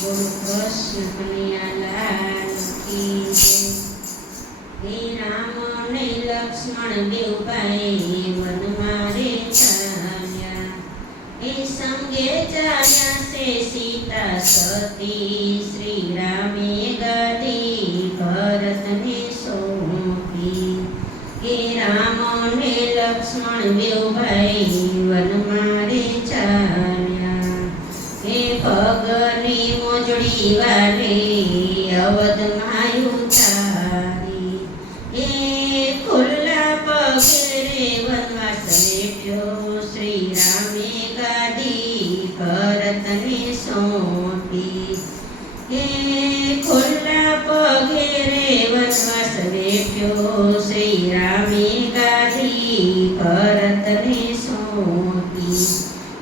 બોલો કૃષ્ણ કનૈયાલાલ કી જય। હે રામ ને લક્ષ્મણ બેઉ ભાઈ વનમાં રે ચાલ્યા, એ સંગે ચાલ્યા છે સીતા સતી। શ્રી રામે ગાદી ભરતને સોંપી, હે રામ ને લક્ષ્મણ બેઉ ભાઈ વનમાં રે ચાલ્યા, હે પગની મોજડી વાલી અવધમાં ઉતારી, હે ખુલ્લા પગે રે વનવાસ વેઠ્યો। શ્રી રામે ગાદી ભરતને સોંપી, હે ખુલ્લા પગે રે વનવાસ વેઠ્યો। શ્રી રામે ગાદી ભરતને સોંપી,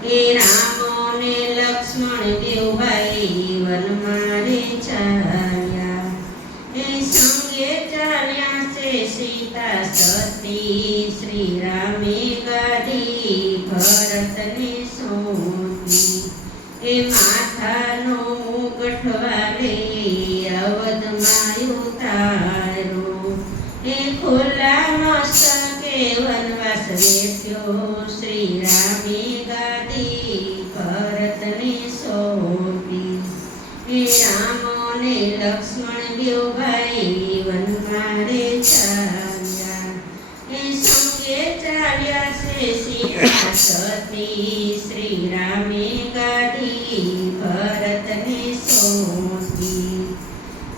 હે રામ ને લક્ષ્મણ બેઉ ભાઈ વનમાં રે ચાલ્યા, હે સંગે ચાલ્યા છે સીતા સતી। શ્રી રામે ગાદી ભરતને સોંપી, હે માથાનો મુગટ વાલે અવધમાં ઉતારો, હે ખુલ્લા મસ્તકે વનવાસ વેઠ્યો। શ્રી રામે ગાદી ભરતને સોંપી, હે રામ ને લક્ષ્મણ બેઉ ભાઈ વનમાં રે ચાલ્યા, હે સંગે ચાલ્યા છે સીતા સતી। શ્રી રામે ગાદી ભરતને સોંપી,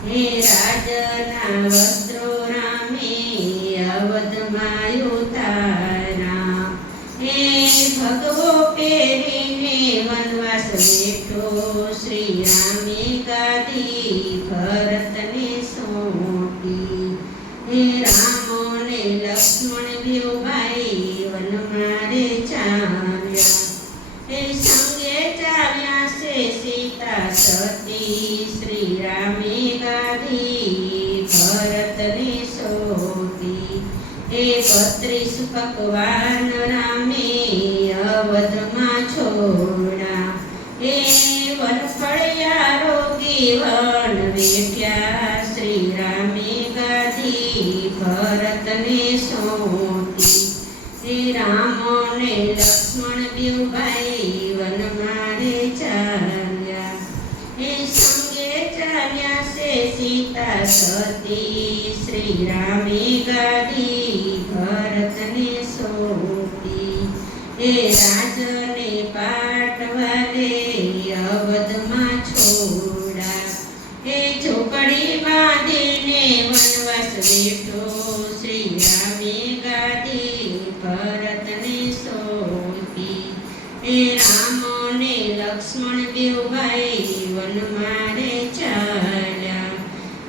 હે રાજના વસ્ત્રો રામે અવધમાં ઉતારા, હે ભગવો પહેરીને વનવાસ વેઠો। શ્રી રામે ગાદી ભરતને સોંપી, હે રામ ને લક્ષ્મણ બેઉ ભાઈ વનમાં રે ચાલ્યા, હે સંગે ચાલ્યા છે સીતા સતી। શ્રી રામે ગાદી ભરતને સોંપી, હે 32 પકવાન રામે અવધમાં છોડા, હે વનફળિયા રોગી વન વેઠ્યા। શ્રી રામે ગાદી ભરતને સોંપી, હે રામ ને લક્ષ્મણ બેઉ ભાઈ વનમાં રે ચાલ્યા, હે સંગે ચાલ્યા છે સીતા સતી। શ્રી રામે ગાદી ભરતને સોંપી, હે રાજને પાટવાલે અવધમાં છોડા, હે ઝૂંપડી બાંધીને વનવાસ વેઠો। શ્રી રામે ગાદી ભરતને સોંપી, હે રામ ને લક્ષ્મણ બેઉ ભાઈ વનમાં રે ચાલ્યા,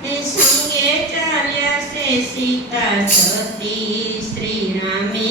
હે સંગે ચાલ્યા છે સીતા સતી। શ્રી રામે